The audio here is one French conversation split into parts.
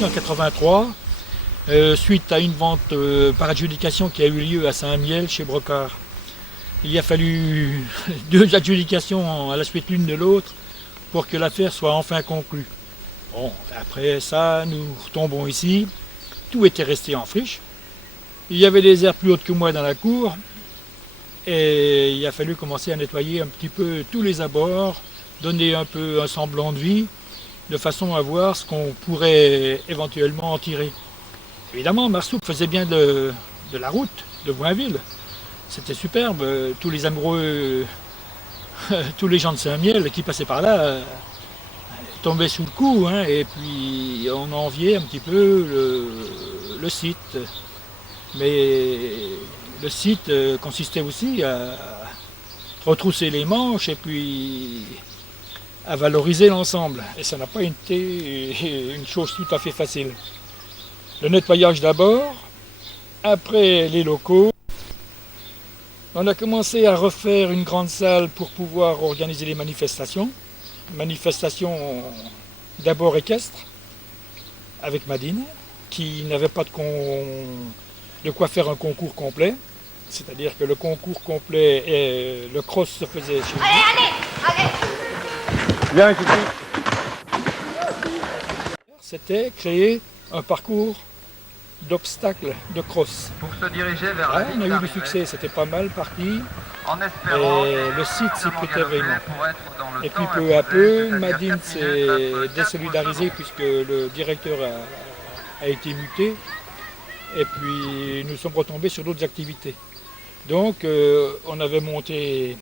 ici en 83, suite à une vente par adjudication qui a eu lieu à Saint-Miel chez Brocard. Il a fallu 2 adjudications à la suite l'une de l'autre pour que l'affaire soit enfin conclue. Bon, après ça, nous retombons ici. Tout était resté en friche. Il y avait des herbes plus hautes que moi dans la cour. Et il a fallu commencer à nettoyer un petit peu tous les abords, donner un peu un semblant de vie, de façon à voir ce qu'on pourrait éventuellement en tirer. Évidemment, Marsoupe faisait bien de la route de Boinville. C'était superbe. Tous les amoureux, tous les gens de Saint-Miel qui passaient par là tombaient sous le coup. Hein, et puis on enviait un petit peu le site. Mais le site consistait aussi à retrousser les manches et puis à valoriser l'ensemble. Et ça n'a pas été une chose tout à fait facile. Le nettoyage d'abord, après les locaux. On a commencé à refaire une grande salle pour pouvoir organiser les manifestations. Manifestations d'abord équestres, avec Madine, qui n'avait pas de quoi faire un concours complet. C'est-à-dire que le concours complet et le cross se faisait chez nous. Allez. Viens, Kiki. C'était créer un parcours d'obstacles de cross. Pour se diriger vers la On a ligne eu du succès, c'était pas mal parti. en espérant Et le site s'y prêtait vraiment. pour être dans le Et puis temps peu à imposé, peu, c'est-à-dire Madine 4 s'est minutes, 4 désolidarisée fois puisque le directeur a été muté. Et puis nous sommes retombés sur d'autres activités. Donc on avait monté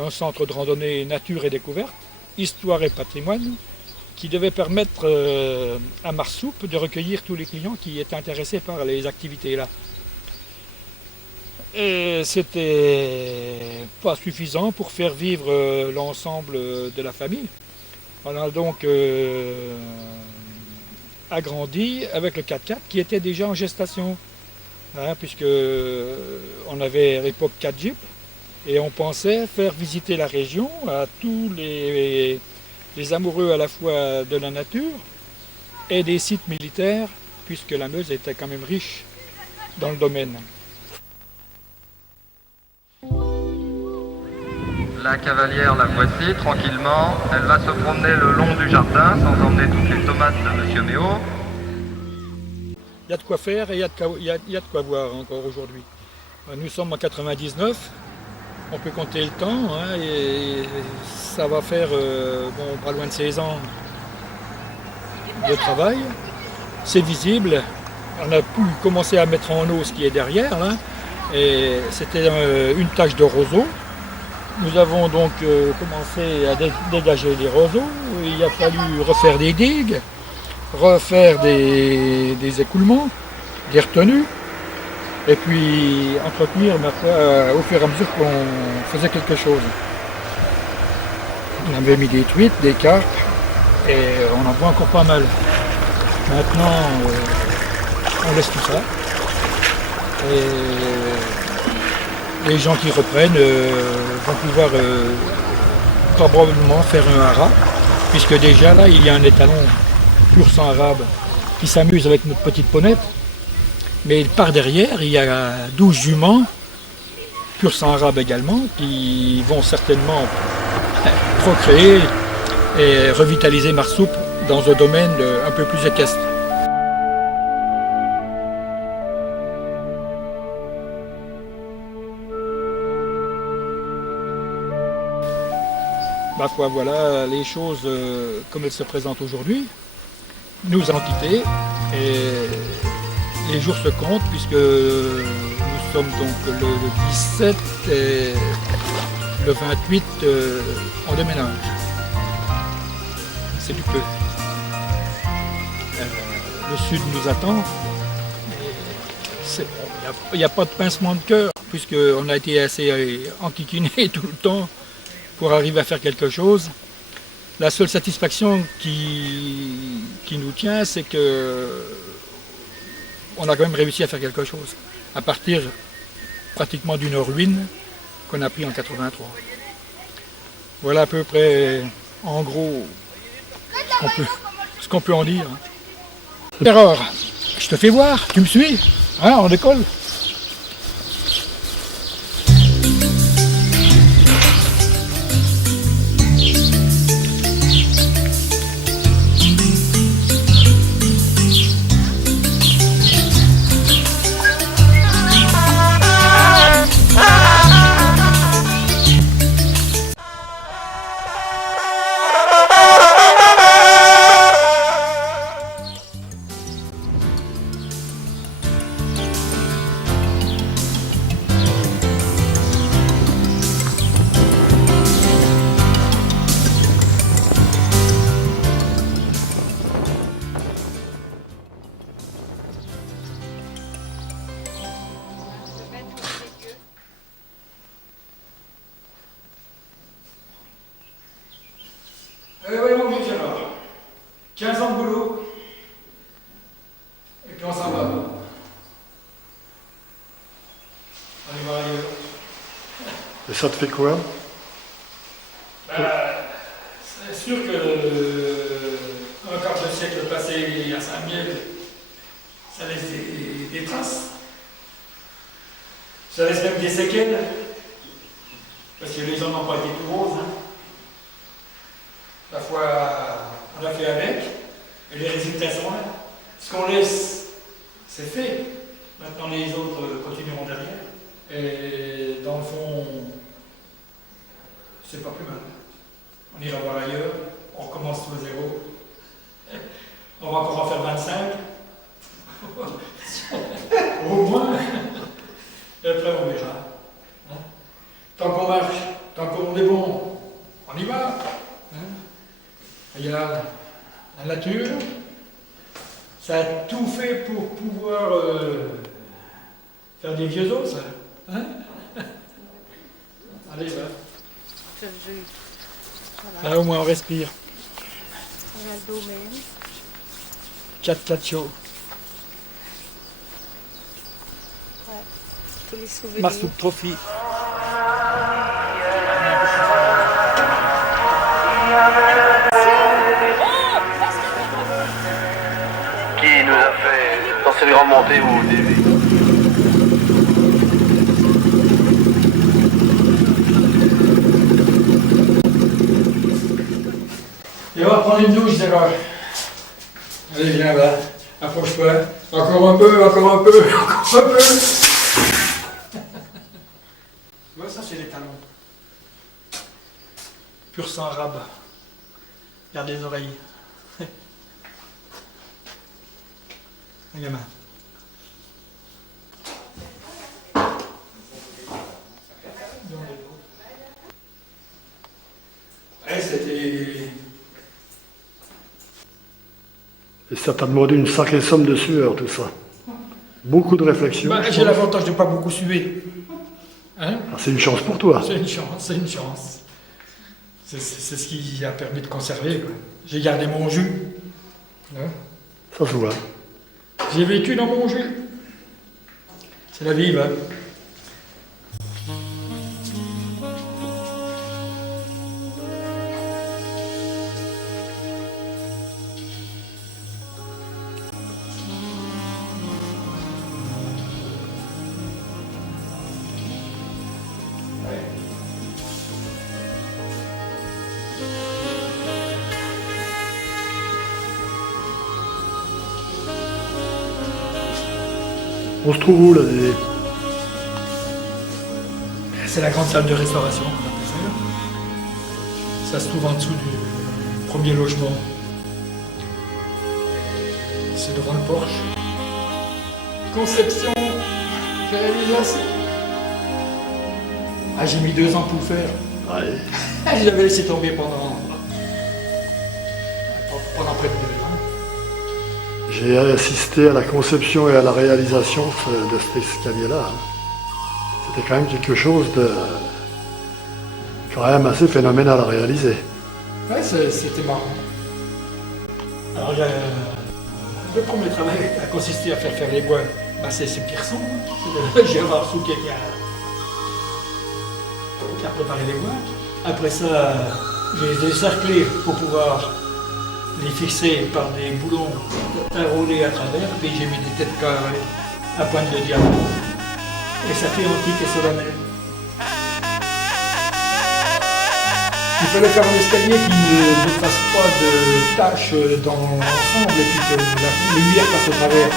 un centre de randonnée nature et découverte, histoire et patrimoine, qui devait permettre à Marsoupe de recueillir tous les clients qui étaient intéressés par les activités là. Et c'était pas suffisant pour faire vivre l'ensemble de la famille. On a donc agrandi avec le 4x4 qui était déjà en gestation, hein, puisque on avait à l'époque 4 jeeps et on pensait faire visiter la région à tous les amoureux à la fois de la nature et des sites militaires, puisque la Meuse était quand même riche dans le domaine. La cavalière, la voici, tranquillement. Elle va se promener le long du jardin sans emmener toutes les tomates de Monsieur Méo. Il y a de quoi faire et il y a de quoi voir encore aujourd'hui. Nous sommes en 99, on peut compter le temps, hein, et ça va faire pas loin de 16 ans de travail. C'est visible, on a pu commencer à mettre en eau ce qui est derrière, là, et c'était une tâche de roseau. Nous avons donc commencé à dégager les roseaux, il a fallu refaire des digues, refaire des écoulements, des retenues, et puis entretenir au fur et à mesure qu'on faisait quelque chose. On avait mis des truites, des carpes, et on en voit encore pas mal. Maintenant, on laisse tout ça. Et les gens qui reprennent vont pouvoir probablement faire un haras, puisque déjà là, il y a un étalon pur sang arabe qui s'amuse avec notre petite ponette. Mais par derrière, il y a 12 juments, pur sang arabe également, qui vont certainement procréer et revitaliser Marsoupe dans un domaine un peu plus équestre. Ma foi, voilà les choses comme elles se présentent aujourd'hui. Nous allons quitter et les jours se comptent puisque nous sommes donc le 17 et le 28 on déménage. C'est du peu. Le sud nous attend. Il n'y a pas de pincement de cœur puisqu'on a été assez enquiquiné tout le temps pour arriver à faire quelque chose. La seule satisfaction qui nous tient, c'est que on a quand même réussi à faire quelque chose, à partir pratiquement d'une ruine qu'on a pris en 83. Voilà à peu près, en gros, ce ce qu'on peut en dire. Alors, je te fais voir, tu me suis, hein, on décolle. Oui, mon vieux Gérard. 15 ans de boulot. Et puis on s'en va. On y va ailleurs. Et ça te fait quoi? C'est sûr que un quart de siècle passé à Saint-Miel, ça laisse des traces. Ça laisse même des séquelles. Parce que les gens n'ont pas été tout roses. Hein. Parfois, on a fait avec, et les résultats sont là. Ce qu'on laisse, c'est fait. Maintenant, les autres continueront derrière. Et dans le fond, c'est pas plus mal. On ira voir ailleurs, on recommence tout à zéro. On va encore en faire 25. Au moins. Et après, on verra. Hein? Tant qu'on marche, tant qu'on est bon, on y va. Hein? Il y a la nature, ça a tout fait pour pouvoir faire des vieux os, ça. Hein? Allez, va. Voilà. Là, au moins, on respire. On a le dos même. 4 chaud. Ouais. Tous les souvenirs. Marsouk Trophy. Qui nous a fait dans cette grande montée au début. Et on va prendre une douche, d'accord. Allez, viens là. Approche-toi. Encore un peu, encore un peu, encore un peu. Tu vois, ça, c'est les talons. Pur sang arabe. Regarde les oreilles. Un gamin. Ouais, c'était... Et ça t'a demandé une sacrée somme de sueur, tout ça. Beaucoup de réflexion. Bah, j'ai l'avantage de ne pas beaucoup suer. Hein? Ah, c'est une chance pour toi. C'est une chance, c'est une chance. C'est ce qui a permis de conserver, quoi. J'ai gardé mon jus. Hein? Ça se voit. J'ai vécu dans mon jus. C'est la vie, hein. On se trouve où là, Dédé? C'est la grande salle de restauration, on appelle ça. Ça se trouve en dessous du premier logement. C'est devant le porche. Conception, réalisation. Ah, j'ai mis 2 ans pour le faire. Ouais. Je l'avais laissé tomber pendant près de 2 ans. J'ai assisté à la conception et à la réalisation de cet escalier-là. C'était quand même quelque chose de quand même assez phénoménal à réaliser. Ouais, c'était marrant. Alors, le premier travail a consisté à faire les bois. Bah, c'est Pierson, c'est Gérard Souquet qui a préparé les bois. Après ça, j'ai décerclé pour pouvoir les fixer par des boulons enroulés à travers, puis j'ai mis des têtes carrées à pointe de diamant. Et ça fait antique et solennel. Il fallait faire un escalier qui ne fasse pas de taches dans l'ensemble et puis que la lumière passe au travers.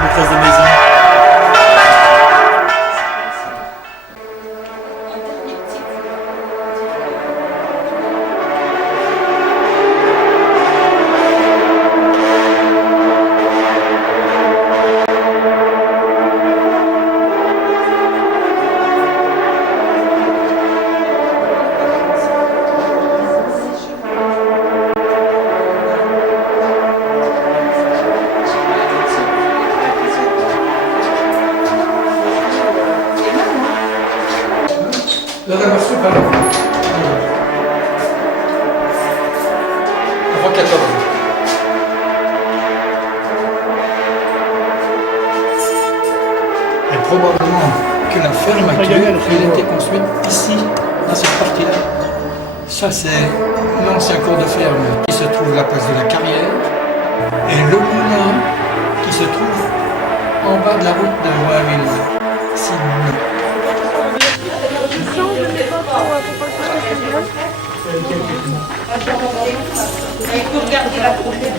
Maîtresse de maison. Là, la marche pas là. Avant 14. Et probablement que la ferme actuelle, elle a été construite ici, dans cette partie-là. Ça, c'est l'ancien cours de ferme qui se trouve à la place de la carrière. Et le moulin qui se trouve en bas de la route de Joinville. Ici, le moulin. Il faut regarder la prochaine.